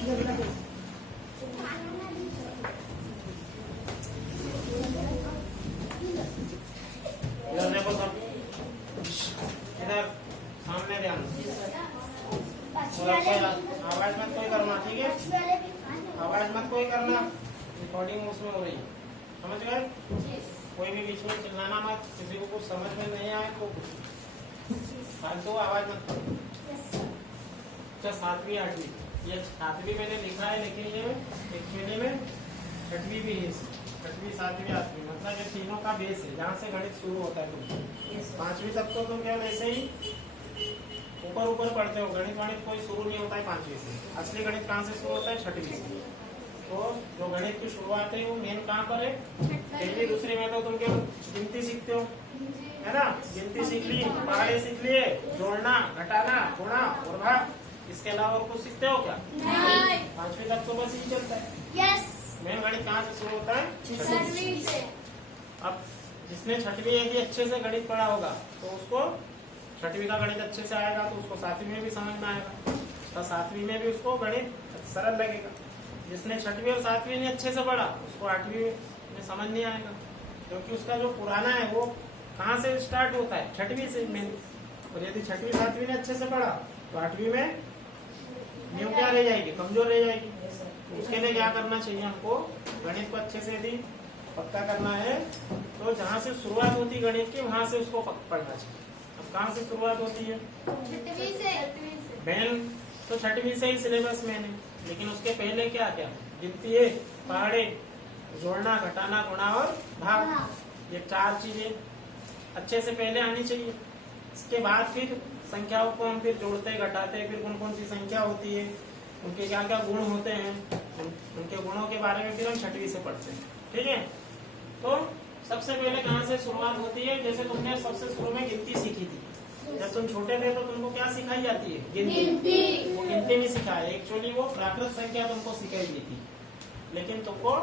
इधर देखो सब, इधर सामने ध्यान। आवाज मत कोई करना, ठीक है? आवाज मत कोई करना, रिकॉर्डिंग उसमें हो रही है, समझ गए? कोई भी बीच में चिल्लाना मत, किसी को कुछ समझ में नहीं आए तो फालतू आवाज मत करो। अच्छा, 7वीं 8वीं, ये 7वीं मैंने लिखा है, लेकिन ये एक्चुअली में 6वीं भी है। 6वीं 7वीं 8वीं मतलब ये तीनों का बेस है, जहाँ से गणित शुरू होता है। तुम 5वीं तक तो तुम केवल ऐसे ही ऊपर ऊपर पढ़ते हो, गणित वणित कोई शुरू नहीं होता है 5वीं से। असली गणित कहाँ से शुरू होता है? 6वीं से। तो जो गणित की शुरुआत है वो मेन कहाँ पर है? पहली दूसरी में तो तुम केवल गिनती सीखते हो, है ना? गिनती सीख ली, पहाड़े सीख लिए, जोड़ना, घटाना, गुणा और भाग। इसके अलावा और कुछ सीखते हो क्या? नहीं। 5वीं तक तो बस यही चलता है। यस। मेन गणित कहाँ से शुरू होता है? 6वीं से। अब जिसने 6वीं यदि अच्छे से गणित पढ़ा होगा तो उसको 6वीं का गणित अच्छे से आएगा, तो उसको 7वीं में भी समझ में आएगा, तो 7वीं में भी उसको गणित सरल लगेगा। जिसने 6वीं और 7वीं ने अच्छे से पढ़ा उसको 8वीं में समझ नहीं आएगा, क्योंकि उसका जो पुराना है वो कहाँ से स्टार्ट होता है? 6वीं से मेन। और यदि 6वीं 7वीं ने अच्छे से पढ़ा तो 8वीं में नींव क्या रह जाएगी? कमजोर रह जाएगी। उसके लिए क्या करना चाहिए हमको? गणित को अच्छे से यदि पक्का करना है तो जहाँ से शुरुआत होती है गणित की, वहां से उसको पढ़ना चाहिए। अब कहाँ से शुरुआत होती है? 6वीं से। बहन तो 6वीं से ही सिलेबस में है, लेकिन उसके पहले क्या क्या? गिनती है, पहाड़े, जोड़ना, घटाना, गुणा और भाग। ये 4 चीजें अच्छे से पहले आनी चाहिए। इसके बाद फिर संख्याओं को हम फिर जोड़ते घटाते हैं, फिर कौन कौन सी संख्या होती है, उनके क्या क्या गुण होते हैं, उनके गुणों के बारे में फिर हम 6वीं से पढ़ते हैं, ठीक है? तो सबसे पहले कहाँ से शुरुआत होती है? जैसे तुमने सबसे शुरू में गिनती सीखी थी, जब तुम छोटे थे तो तुमको क्या सिखाई जाती है? गिनती। वो गिनती नहीं सिखाया, एक्चुअली वो प्राकृत संख्या तुमको सिखाई गई थी, लेकिन तुमको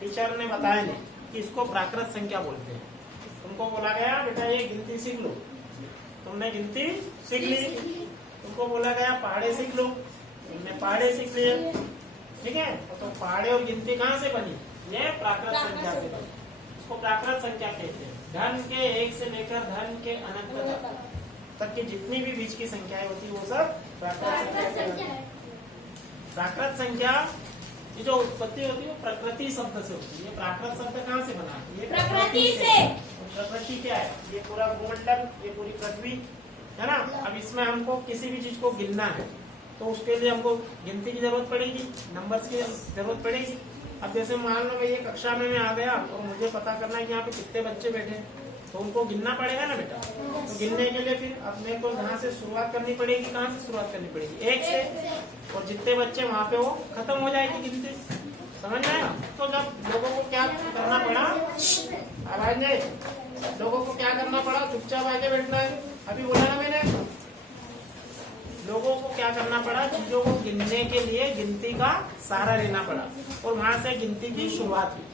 टीचर ने बताया नहीं कि इसको प्राकृत संख्या बोलते हैं। तुमको बोला गया बेटा ये गिनती सीख लो, तुमने गिनती सीख ली। तुमको बोला गया पहाड़े सीख लो, तुमने पहाड़े सीख लिए, ठीक है? तो पहाड़े और गिनती कहाँ से बनी? ये प्राकृत संख्या से बनी। इसको प्राकृत संख्या कहते हैं। धन के 1 से लेकर धन के अनंत तक की जितनी भी बीच की संख्याएं होती है वो सब प्राकृत संख्या है। प्राकृत संख्या की जो उत्पत्ति होती है वो प्रकृति शब्द से होती है। प्राकृत शब्द कहाँ से बना? ये प्रकृति से। प्रकृति क्या है? ये पूरा भूमंडल, ये पूरी पृथ्वी है ना। अब इसमें हमको किसी भी चीज को गिनना है तो उसके लिए हमको गिनती की जरूरत पड़ेगी, नंबर्स की जरूरत पड़ेगी। अब जैसे मान लो मैं ये कक्षा में मैं आ गया और मुझे पता करना है कि यहाँ पे कितने बच्चे बैठे हैं, तो उनको गिनना पड़ेगा ना बेटा। तो गिनने के लिए फिर अपने को जहाँ से शुरुआत करनी पड़ेगी, कहाँ से शुरुआत करनी पड़ेगी? 1 से, और जितने बच्चे वहाँ पे वो खत्म हो जाएगी गिनती। समझ में आया? तो जब लोगों को क्या करना पड़ा, आवाज नहीं, लोगों को क्या करना पड़ा? चुपचाप आगे बैठना है। अभी बोला ना मैंने, लोगों को क्या करना पड़ा? चीजों को गिनने के लिए गिनती का सहारा लेना पड़ा, और वहां से गिनती की शुरुआत हुई।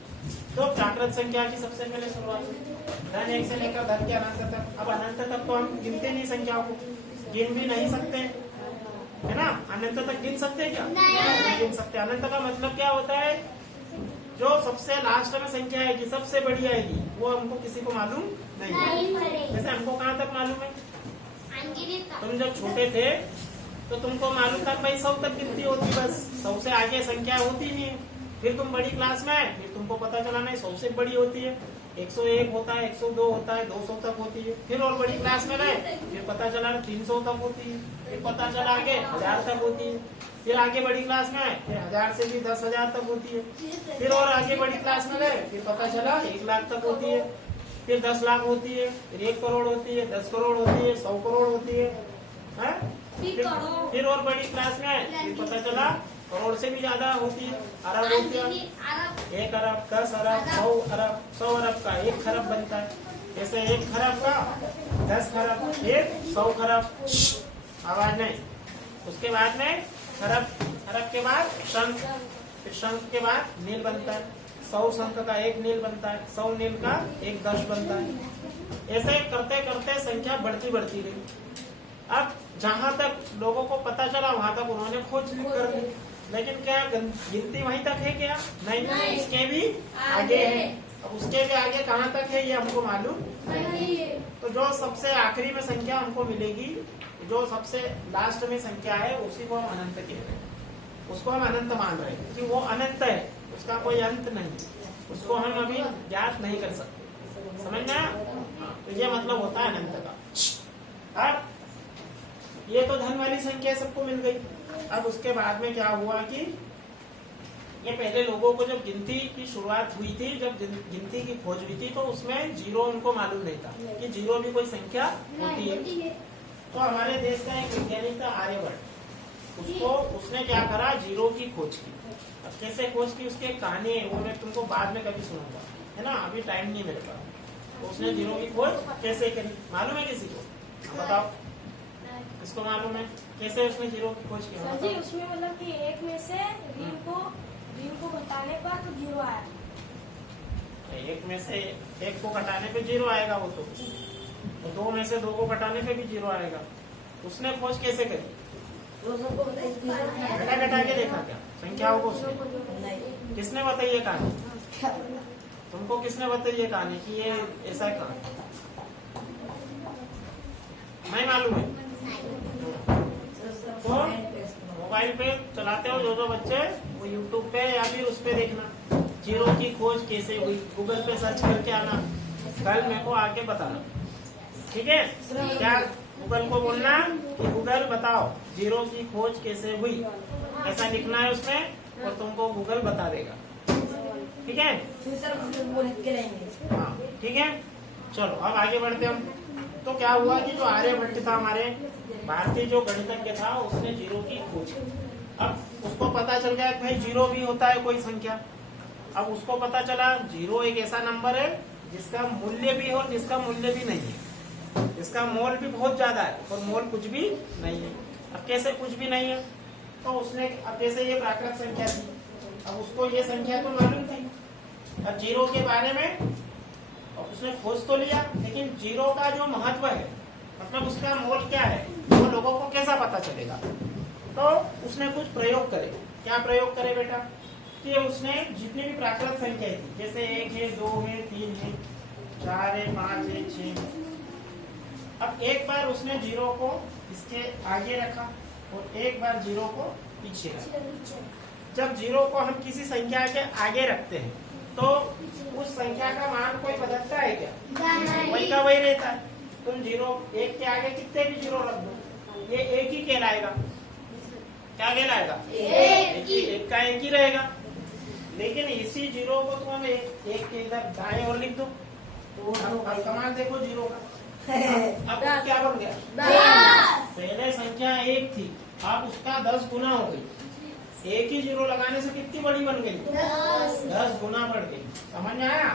तो प्राकृत संख्या की सबसे पहले शुरुआत हुई धन 1 से लेकर धन के अनंत तक। अब अनंत तक तो हम गिनते नहीं, संख्याओं को गिन भी नहीं सकते, है ना? अनंत तक गिन सकते हैं क्या? नहीं गिन सकते। अनंत का मतलब क्या होता है? जो सबसे लास्ट में संख्या आएगी, सबसे बड़ी आएगी, वो हमको किसी को मालूम नहीं। जैसे हमको कहाँ तक मालूम है? तुम जब छोटे थे तो तुमको मालूम था भाई 100 तक गिनती होती, बस 100 से आगे संख्या होती नहीं है। फिर तुम बड़ी क्लास में आए, फिर तुमको पता चला नहीं 100 से बड़ी होती है, 101 होता है, 102 होता है, 200 तक होती है। फिर और बड़ी क्लास में गए, फिर पता चला 300 तक होती है, फिर पता चला आगे 1000 तक होती है। फिर आगे बड़ी क्लास में आए, फिर 1000 से भी 10,000 तक होती है। फिर और आगे बड़ी क्लास में गए, फिर पता चला 1 लाख तक होती है, फिर 10 लाख होती है, फिर 1 करोड़ होती है, 10 करोड़ होती है, 100 करोड़ होती है, फिर और बड़ी क्लास में आए, फिर पता चला करोड़ से भी ज्यादा होती है, अरब होती है, 1 अरब, 10 अरब, 100 अरब, 100 अरब का 1 खरब बनता है। जैसे 1 खरब का 10 खरब, फिर 100 खरब। आवाज नहीं। उसके बाद में खरब, खरब के बाद शंख, फिर शंख के बाद नील बनता है। 100 शंख का 1 नील बनता है, 100 नील का 1 दश बनता है। ऐसे करते करते संख्या बढ़ती बढ़ती गई। अब जहाँ तक लोगों को पता चला वहां तक उन्होंने खोज कर ली, लेकिन क्या गिनती वहीं तक है क्या? नहीं, उसके भी आगे है। अब उसके भी आगे कहाँ तक है ये हमको मालूम नहीं। तो जो सबसे आखिरी में संख्या हमको मिलेगी, जो सबसे लास्ट में संख्या है, उसी को हम अनंत कह रहे हैं। उसको हम अनंत मान रहे हैं कि वो अनंत है, उसका कोई अंत नहीं, उसको हम अभी ज्ञात नहीं कर सकते। समझ में आया? तो ये मतलब होता है अनंत का। अब ये तो धन वाली संख्या सबको मिल गई। अब उसके बाद में क्या हुआ कि ये पहले लोगों को जब गिनती की शुरुआत हुई थी, जब गिनती की खोज हुई थी, तो उसमें जीरो उनको मालूम नहीं था कि जीरो भी कोई संख्या होती है। तो हमारे देश का एक वैज्ञानिक था आर्यभट्ट, उसने क्या करा, जीरो की खोज की। अब कैसे खोज की, उसकी एक कहानी है, वो मैं तुमको बाद में कभी सुनाऊंगा, है ना, अभी टाइम नहीं मेरे पास। तो उसने जीरो की खोज कैसे करी, मालूम है किसी को? बताओ, किसको मालूम है कैसे उसने जीरो की खोज की? जी, उसमें मतलब कि एक में से ऋण को घटाने पर तो जीरो आया। एक में से एक को घटाने पे जीरो आएगा, वो तो दो में से दो को घटाने पे भी जीरो आएगा। उसने खोज कैसे करी? घटा घटा के देखा क्या संख्याओं को उसने? किसने बताई ये कहानी? तुमको किसने बताई ये कहानी कि ये ऐसा कहानी? नहीं मालूम है? तो मोबाइल पे चलाते हो जो बच्चे, वो यूट्यूब पे या फिर उस पे देखना जीरो की खोज कैसे हुई, गूगल पे सर्च करके आना, कल मेरे को आके बताना, ठीक है? क्या गूगल को बोलना कि गूगल बताओ जीरो की खोज कैसे हुई, ऐसा लिखना है उसमें और तुमको गूगल बता देगा, ठीक है? हाँ, ठीक है। चलो अब आगे बढ़ते हम। तो क्या हुआ कि जो आर्यभट्ट था, हमारे भारतीय जो गणितज्ञ था, उसने जीरो की खोज की। अब उसको पता चल गया कि भाई जीरो भी होता है कोई संख्या। अब उसको पता चला जीरो एक ऐसा नंबर है जिसका मूल्य भी है और जिसका मूल्य भी नहीं है, जिसका मोल भी बहुत ज्यादा है और मोल कुछ भी नहीं है। अब कैसे कुछ भी नहीं है? तो उसने, अब जैसे ये प्राकृत संख्या थी, अब उसको ये संख्या तो मालूम थी। अब जीरो के बारे में और उसने खोज तो लिया, लेकिन जीरो का जो महत्व है, मतलब उसका मोल क्या है, वो लोगों को कैसा पता चलेगा? तो उसने कुछ प्रयोग करे। क्या प्रयोग करे बेटा? कि उसने जितनी भी प्राकृत संख्या थी, जैसे 1 है, 2 है, 3 है, 4 है, 5 है, 6 है, अब एक बार उसने जीरो को इसके आगे रखा और एक बार जीरो को पीछे रखा। जब जीरो को हम किसी संख्या के आगे रखते हैं तो उस संख्या का मान कोई बदलता है क्या? वही का वही रहता है। तुम जीरो एक के आगे कितने भी जीरो रख दो, ये एक ही कहलाएगा। क्या कहलाएगा? एक का एक ही रहेगा। लेकिन इसी जीरो को तुम एक के इधर दाएं और लिख दो, तो अब कमाल देखो जीरो का। अब क्या बन गया? पहले संख्या एक थी, अब उसका 10 गुना हो गई। एक ही जीरो लगाने से कितनी बड़ी बन गई? 10 गुना बढ़ गई। समझ में आया?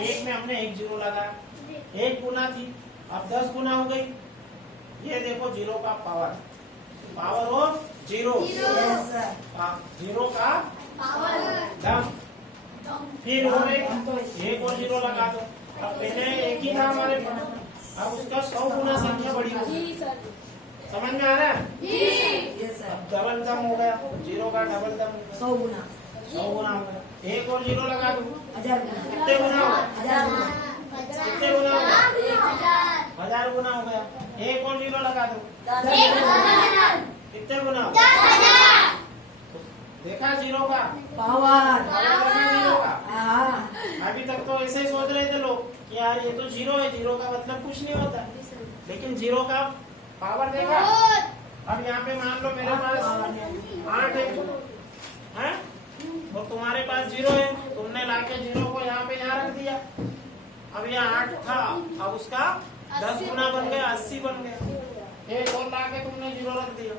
एक में हमने एक जीरो लगाया, एक गुना थी, अब 10 गुना हो गई। ये देखो जीरो का power, power of zero, zero का दम। फिर वो एक और जीरो लगा दो। अब पहले एक ही था हमारे पास, अब उसका 100 गुना संख्या बड़ी हो गई। समझ में आ रहा है? डबल दम हो गया, जीरो का डबल दम, 100 गुना 100 गुना हो गया। एक और जीरो लगा दो, 1000 गुना, कितने गुना हो गया? 1000 गुना, कितने गुना हो गया? 1000 गुना हो गया। एक और जीरो लगा दो, 10,000 कितने गुना हो गया? देखा जीरो का पावर। जीरो का। हाँ, अभी तक तो ऐसे ही सोच रहे थे लोग कि यार ये तो जीरो है, जीरो का मतलब कुछ नहीं होता, लेकिन जीरो का पावर देखा। अब यहाँ पे मान लो मेरे पास 8 है और तुम्हारे पास जीरो है, तुमने लाके जीरो को यहाँ पे यहाँ रख दिया। अब यहाँ 8 था, अब उसका 10 गुना बन गया, 80 बन गया। एक और लाके तुमने जीरो रख दिया,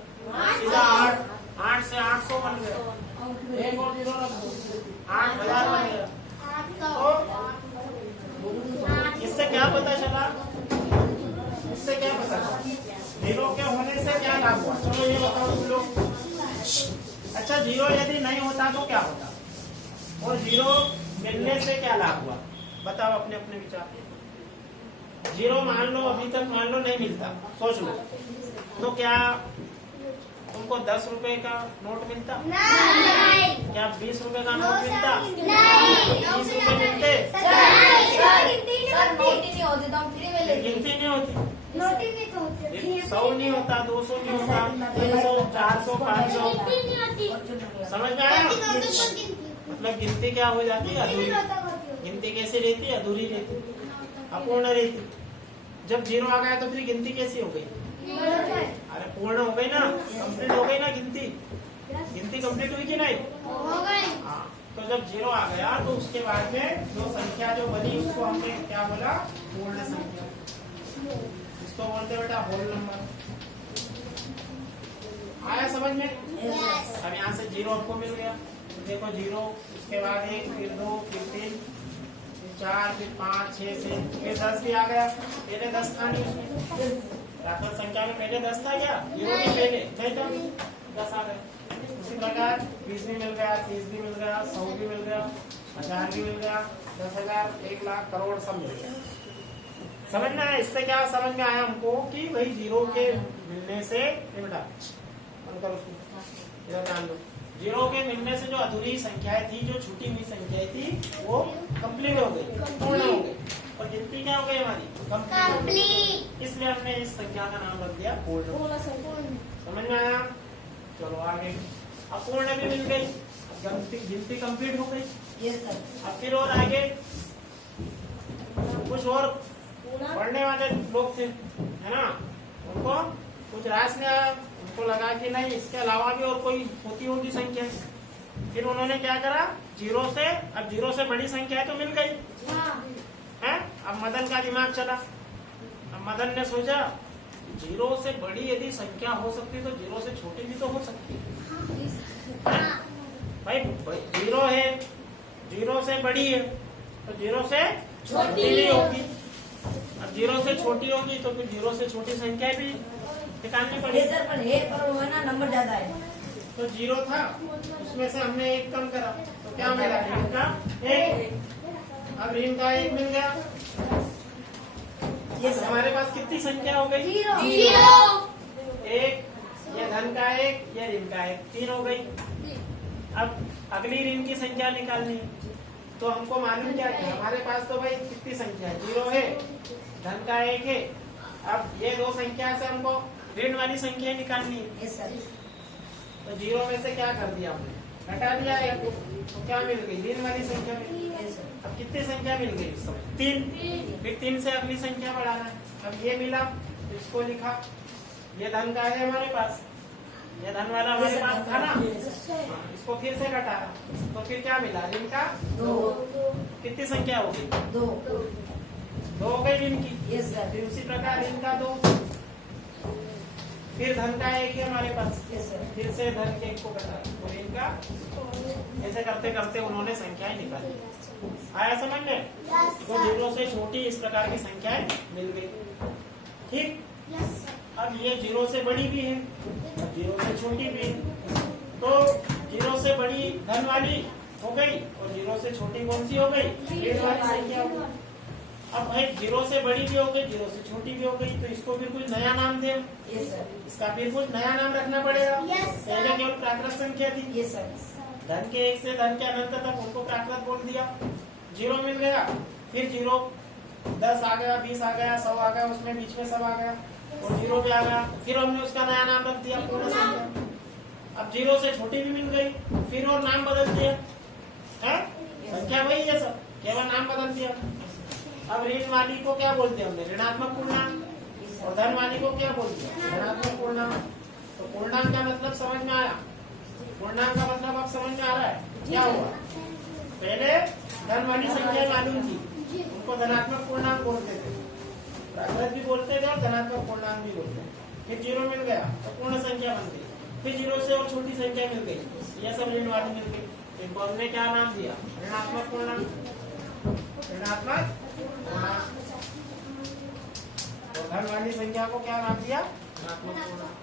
सीधा 8 से 800 बन गया। एक और जीरो रख दो, 8000 बन गया। तो इससे क्या पता चला? इससे क्या पता चला? जीरो के होने से क्या लाभ हुआ? चलो ये बताओ तुम लोग। अच्छा, जीरो यदि नहीं होता तो क्या होता? और जीरो मिलने से क्या लाभ हुआ? बताओ अपने अपने विचार। जीरो मान लो अभी तक मान लो नहीं मिलता, सोच लो, तो क्या तुम तुमको 10 रुपए का नोट मिलता? नहीं। क्या 20 रुपए का नोट मिलता? नहीं। 20 रुपए मिलते? गिनती नोट ही नहीं होते तो हम फ्री में लेते। गिनती नहीं होती। नोटी नहीं तो होते। 100 नहीं होता, 200 नहीं होता, 300, 400, 500। गिनती नहीं होती। समझ में आया? मतलब गिनती क्या हो जाती है? अधूरी। होती। गिनती कैसी रहती है? अधूरी रहती, अपूर्ण रहती। जब 0 आ गया तो फिर गिनती कैसी हो गई? अरे पूर्ण हो गई ना, कंप्लीट हो गई ना गिनती। गिनती कंप्लीट हुई कि नहीं? हो गई। हाँ, तो जब 0 आ गया तो उसके बाद में जो संख्या जो बनी उसको हमने क्या बोला? पूर्ण संख्या। इसको बोलते बेटा होल नंबर। आया समझ में? अब यहाँ से 0 आपको मिल गया। देखो 0, उसके बाद 1, फिर 2, फिर 3, फिर 4, फिर 5, 6 से फिर 10 भी आ गया। पहले 10 था नहीं उसमें। प्राकृत संख्या में पहले 10 था क्या? 0 के पहले नहीं था, 10 आ गए। उसी प्रकार 20 भी मिल गया, 30 भी मिल गया, 100 भी मिल गया, 1000 भी मिल गया, 10,000, 1 लाख, करोड़ सब मिल गया। समझ में आया? इससे क्या समझ में आया हमको कि भाई 0 के मिलने से बेटा बंद करो उसको, इधर ध्यान दो। 0 के मिलने से जो अधूरी संख्याएं थी, जो छूटी हुई संख्याएं थी, वो कंप्लीट हो गई, पूर्ण हो गई। और गिनती क्या हो गई हमारी? कंप्लीट। इसलिए हमने इस संख्या का नाम रख दिया पूर्ण। समझ में आया? चलो आगे। अपूर्ण भी मिल गई, गिनती कंप्लीट हो गई। Yes sir. अब फिर और आगे कुछ और पढ़ने वाले लोग थे, है ना? उनको कुछ रास में आया, उनको लगा कि नहीं इसके अलावा भी और कोई होती होगी संख्या। फिर उन्होंने क्या करा? 0 से, अब 0 से बड़ी संख्या तो मिल गई है। अब मदन का दिमाग चला। अब मदन ने सोचा 0 से बड़ी यदि संख्या हो सकती तो 0 से छोटी भी तो हो सकती है। भाई 0 है, 0 से बड़ी है तो 0 से छोटी भी होगी। अब 0 से छोटी होगी तो फिर 0 से छोटी संख्या भी निकालनी ये पड़ेगी। सर पर वो है ना नंबर ज्यादा है। तो 0 था, उसमें से हमने 1 कम करा तो क्या मिला? ऋण का 1। अब ऋण का 1 मिल गया। ये सर। हमारे पास कितनी संख्या हो गई? 0। 1, ये धन का 1, ये ऋण का 1, 3 हो गई। अब अगली ऋण की संख्या निकालनी है तो हमको मालूम क्या है? हमारे पास तो भाई कितनी संख्या है? 0 है, धन का 1 है। अब ये 2 संख्या से हमको ऋण वाली संख्या निकालनी है। Yes sir. तो 0 में से क्या कर दिया हमने? घटा दिया 1 को, तो क्या मिल गई? ऋण वाली संख्या मिल गई। Yes sir. अब कितनी संख्या मिल गई इस समय? 3। फिर 3 से अगली संख्या बढ़ाना है। अब ये मिला, इसको लिखा। ये धन का है हमारे पास, ये धन वाला हमारे पास था ना, इसको फिर से घटा तो फिर क्या मिला? ऋण का 2। कितनी संख्या हो गई? 2। 2 हो गई ऋण की। Yes sir. फिर उसी प्रकार ऋण का 2, फिर धन का 1 है हमारे पास, यस सर। फिर से धन के 1 को घटा तो ऋण का। ऐसे करते करते उन्होंने संख्याएं निकाली। आया समझ में? तो 0 से छोटी इस प्रकार की संख्याएं मिल गई। ठीक। अब ये 0 से बड़ी भी है, 0 से छोटी भी है। तो 0 से बड़ी धन वाली हो गई और 0 से छोटी कौन सी हो गई? ऋण वाली संख्या हो गई। अब भाई 0 से बड़ी भी हो गई, 0 से छोटी भी हो गई, तो इसको फिर कुछ नया नाम दे। Yes sir. इसका फिर कुछ नया नाम रखना पड़ेगा। Yes, sir. पहले केवल प्राकृत संख्या थी, यस सर। धन के 1 से धन के अनंत तक उनको प्राकृत बोल दिया। 0 मिल गया, फिर 0 10 आ गया, 20 आ गया, 100 आ गया, उसमें बीच में सब आ गया और 0 भी आ गया। फिर हमने उसका नया नाम रख दिया पूर्ण संख्या। अब 0 से छोटी भी मिल गई, फिर और नाम बदल दिया है। संख्या वही है सब, केवल नाम बदल दिया। अब ऋण वाली को क्या बोलते हैं हमने? ऋणात्मक पूर्णांक। और धन वाली को क्या बोलते हैं? धनात्मक पूर्णांक। तो पूर्णांक का मतलब समझ में आया? पूर्णांक का मतलब अब समझ में आ रहा है? क्या हुआ? पहले धन वाली संख्या मालूम थी, उनको धनात्मक पूर्णांक बोलते थे, प्राकृत भी बोलते थे और धनात्मक पूर्णांक भी बोलते थे। फिर 0 मिल गया तो पूर्ण संख्या बन गई। फिर 0 से और छोटी संख्या मिल गई, यह सब ऋण वाली मिल गई। इनको हमने क्या नाम दिया? ऋणात्मक पूर्णांक। ऋणात्मक पूर्णांक। और धन वाली संख्या को क्या नाम दिया? धनात्मक पूर्णांक।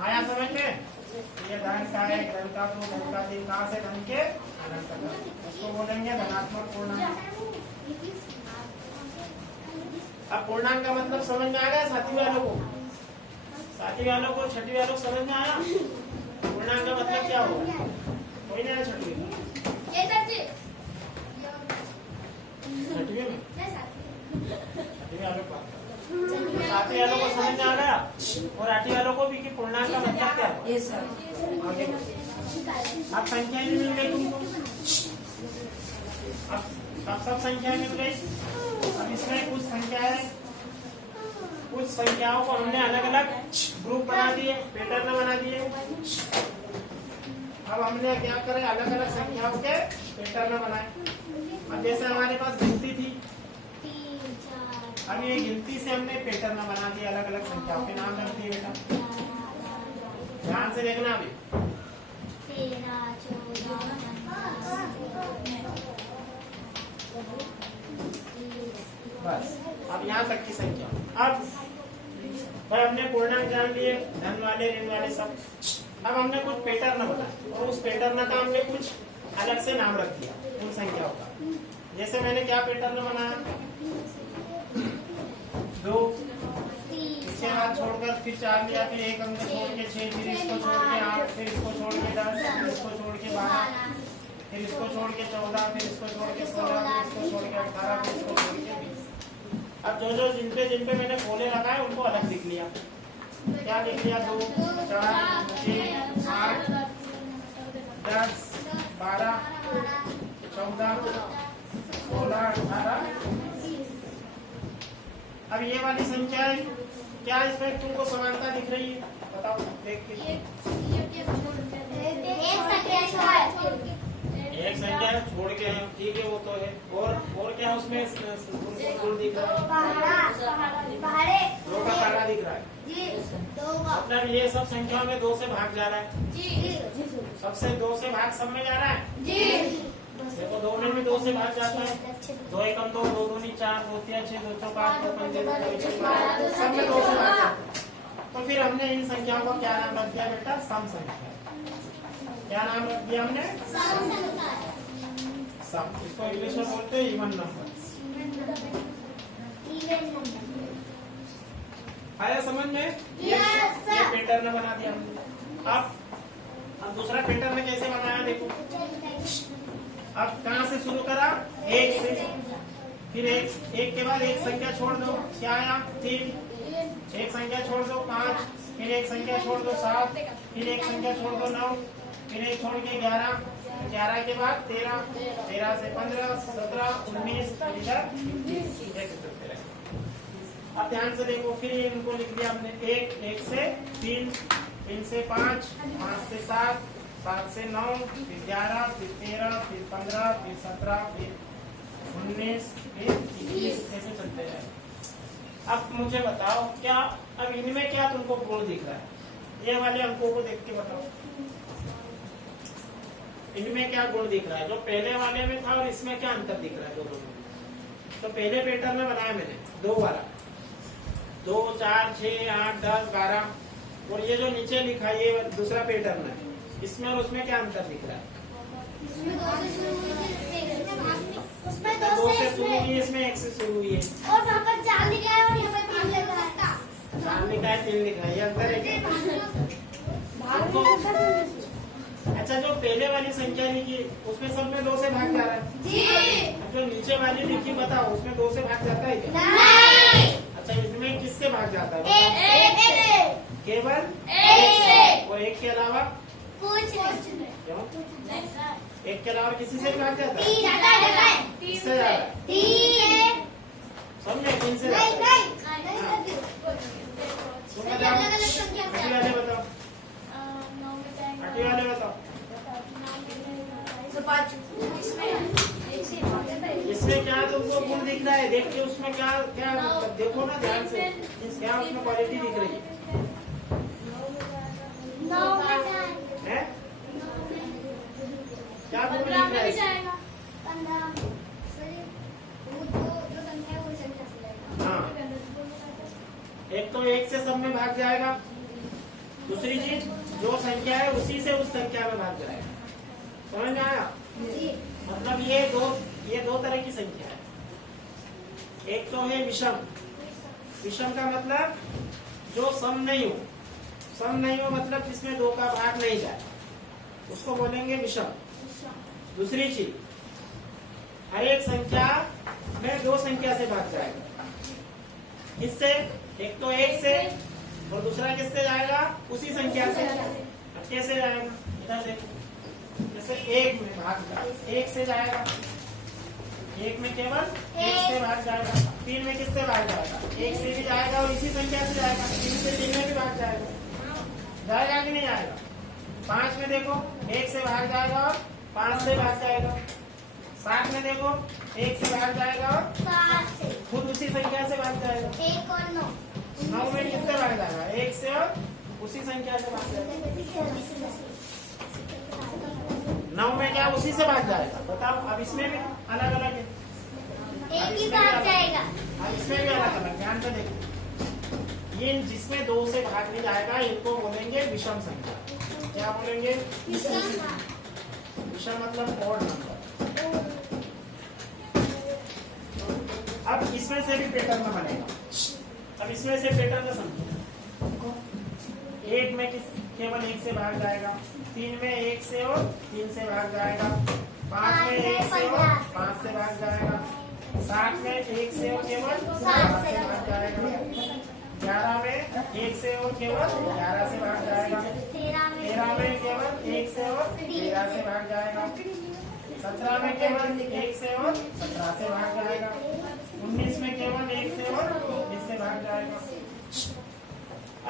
आया समझ में? ये धन का 1, धन का 2, धन का 3, कहाँ से धन के अनंत तक, उसको बोलेंगे धनात्मक पूर्णांक। अब पूर्णांक का मतलब समझ में आ गया साथी वालों को? सातवीं वालों को छठी वालों को समझ में आया? पूर्णांक का मतलब क्या होगा? कोई नहीं आया छठवीं में? छठवीं में? छठवीं वालों को सातवीं वालों को समझ में आ गया और आठवीं वालों को भी कि पूर्णांक का मतलब क्या है? Yes sir. आगे बढ़ो। अब संख्याएं भी मिल गई तुमको, अब सब संख्याएं मिल गई। अब इसमें कुछ संख्याएं, कुछ संख्याओं को हमने अलग अलग ग्रुप बना दिए, पैटर्न बना दिए। अब हमने क्या करे, अलग अलग संख्याओं के पैटर्न बनाए। अब जैसे हमारे पास गिनती थी, अब ये गिनती से हमने पैटर्न बना दिए, अलग अलग संख्याओं के नाम रख दिए। बेटा ध्यान से देखना अभी। बस अब यहाँ तक की संख्या। अब भाई हमने पूर्णांक जान लिए, धन वाले ऋण वाले सब। अब हमने कुछ पैटर्न बनाए और उस पैटर्न का हमने कुछ अलग से नाम रख दिया उन संख्याओं का। जैसे मैंने क्या पैटर्न बनाया, 2, इसके बाद छोड़कर फिर 4 लिया, फिर एक अंक छोड़ के 6, फिर इसको छोड़ के 8, फिर इसको छोड़ के 10, फिर इसको छोड़ के 12, फिर इसको छोड़ के 14, फिर इसको छोड़ के 16, फिर इसको छोड़ के 18, फिर इसको छोड़ के 20। अब जो जिन पे मैंने खोले लगाए उनको अलग लिख लिया। क्या लिख लिया? 2, 4, 6, 8, 10, 12, 14, 16, 18। अब ये वाली संख्या है, क्या इसमें तुमको समानता दिख रही है? बताओ देख के। एक संख्या छोड़ के है, ठीक है वो तो है। और क्या उसमें तुमको गुण दिख रहा है? 2 का पहाड़ा दिख रहा है। मतलब ये सब संख्याओं में 2 से भाग जा रहा है। सबसे 2 से भाग सब में जा रहा है। देखो 2 में भी 2 से भाग जाता है। 2 एकम 2, 2 दूनी 4, 2 तिया 6, 2 चौका 8, 2 पंजे 2 सब में 2 से भाग जाता है। तो फिर हमने इन संख्याओं का क्या नाम रख दिया बेटा? सम संख्या। क्या नाम रख दिया हमने? सम। इसको इंग्लिश में बोलते हैं इवन नंबर। आया समझ में? ये पैटर्न बना दिया हमने। अब दूसरा पैटर्न कैसे बनाया देखो। अब कहाँ से शुरू करा? 1 से। फिर एक के बाद एक संख्या छोड़ दो, क्या आया? 3। एक संख्या छोड़ दो 5, फिर एक संख्या छोड़ दो 7, फिर एक संख्या छोड़ दो 9, फिर एक छोड़ के 11, 11 के बाद 13, 13 से 15, 17, 19, इधर 20। अब ध्यान से देखो, फिर इनको लिख दिया हमने। 1 से 3, 3 से 5, 5 से 7, 7 से 9, फिर 11, फिर 13, फिर 15, फिर 17, फिर 19, फिर 21, ऐसे चलते जाए। अब मुझे बताओ, क्या अब इनमें क्या तुमको गुण दिख रहा है? ये वाले अंकों को देख के बताओ, इनमें क्या गुण दिख रहा है? जो पहले वाले में था और इसमें क्या अंतर दिख रहा है दोनों में? तो पहले पैटर्न में बनाया मैंने 2 वाला, 2, 4, 6, 8, 10, 12। और ये जो नीचे लिखा है ये दूसरा पैटर्न है, इसमें और उसमें क्या अंतर दिख रहा है? उसमें 2 से शुरू हुई उसमें 2 से शुरू हुई है, इसमें 1 से शुरू हुई है। और वहाँ पर 4 लिखा है और यहाँ पर 3 लिखा है। 4 लिखा है, 3 लिखा है, ये अंतर है क्या? अच्छा, जो पहले वाली संख्या लिखी उसमें सब में 2 से भाग जा रहा है जी। जो नीचे वाली लिखी बताओ, उसमें 2 से भाग जाता है क्या? नहीं। अच्छा, इसमें किससे भाग जाता है? एक केवल से। और 1 के अलावा कुछ क्यों? 1 के अलावा किसी से भी भाग जाता है? 3 जाता है। किससे जा रहा है? 3 समझे? 3 से जाता है। नहीं। तुम बताओ, अलग-अलग संख्या से। छठी वाले बताओ, 9 में जाएगा। 8वीं वाले बताओ। तो 5। इसमें क्या तुमको गुण दिख रहा है? देख के उसमें क्या क्या देखो ना ध्यान से, क्या उसमें क्वालिटी दिख रही है? 9 में जाएगा। हैं? क्या गुण दिख रहा है? 15। जो संख्या है वो संख्या से जाएगा। हाँ। एक तो 1 से सब में भाग जाएगा, दूसरी चीज जो संख्या है उसी से उस संख्या में भाग जाएगा। समझ में आया? मतलब ये दो तरह की संख्या है। एक तो है विषम। विषम का मतलब जो सम नहीं हो, सम नहीं हो मतलब जिसमें 2 का भाग नहीं जाए उसको बोलेंगे विषम। दूसरी चीज, हर एक संख्या में 2 संख्या से भाग जाएगा। किससे? एक तो 1 से और दूसरा किससे जाएगा? उसी संख्या से। अब कैसे जाएगा? इधर देखो, जैसे 1 में भाग जाएगा, 1 से जाएगा, 1 में केवल 1 से भाग जाएगा। 3 में किससे भाग जाएगा? 1 से भी जाएगा और इसी संख्या से जाएगा। 3 से 3 में भी भाग जाएगा। जाएगा कि नहीं जाएगा? 5 में देखो 1 से भाग जाएगा और 5 से भाग जाएगा। 7 में देखो 1 से भाग जाएगा और खुद उसी संख्या से भाग जाएगा। 9 में किससे भाग जाएगा? 1 से और उसी संख्या से भाग जाएगा। 9 में क्या उसी से भाग जाएगा? बताओ। अब इसमें भी अलग अलग है, अब इसमें भी अलग अलग। ध्यान से देखो, ये जिसमें 2 से भाग नहीं जाएगा इनको बोलेंगे विषम संख्या। क्या बोलेंगे? विषम मतलब ऑड नंबर। अब इसमें से भी पैटर्न बनेगा। अब इसमें से पैटर्न समझो। 1 में केवल 1 से भाग जाएगा, 3 में 1 से और 3 से भाग जाएगा, 5 में 1 से और 5 से भाग जाएगा, 7 में 1 से और केवल 7 से भाग जाएगा, 11 में 1 से और केवल 11 से भाग जाएगा, 13 में केवल 1 से और 13 से भाग जाएगा, 17 में केवल 1 से और 17 से भाग जाएगा, 19 में केवल 1 से और 19 से भाग जाएगा।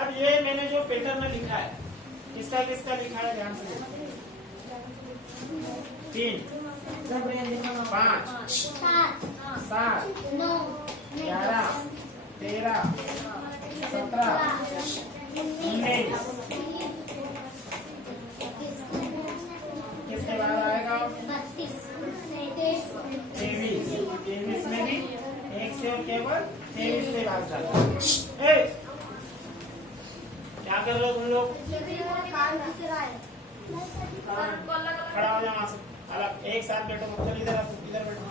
अब ये मैंने जो पैटर्न लिखा है किसका किसका लिखा है? ध्यान से देखो। 3, 5, 7, 11, 13, 17, 19 किसके बाद आएगा? 23 में भी 1 से और केवल 23 से भाग जाता है। क्या कर रहे हो तुम लोग? खड़ा हो जाओ वहां से, अलग एक साथ बैठो। चल इधर आओ, इधर बैठो,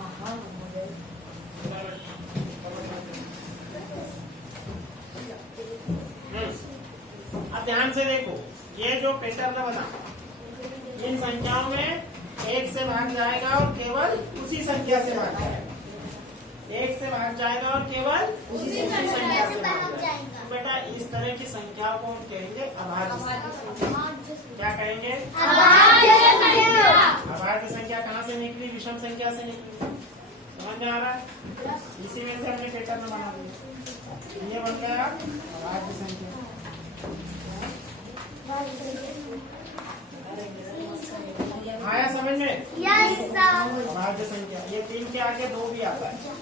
इधर बैठो। अब ध्यान से देखो, ये जो पैटर्न बना, इन संख्याओं में 1 से भाग जाएगा और केवल उसी संख्या से भाग जाएगा। 1 से भाग जाएगा और केवल उसी संख्या से भाग जाएगा। बेटा इस तरह की संख्या को हम कहेंगे अभाज्य। क्या कहेंगे? अभाज्य संख्या कहाँ से निकली? विषम संख्या से निकली। समझ में आ रहा है? इसी में से हमने पैटर्न बना दिया। ये बन गया अभाज्य संख्या। आया समझ में? अभाज्य संख्या, ये 3 के आगे 2 भी आता है।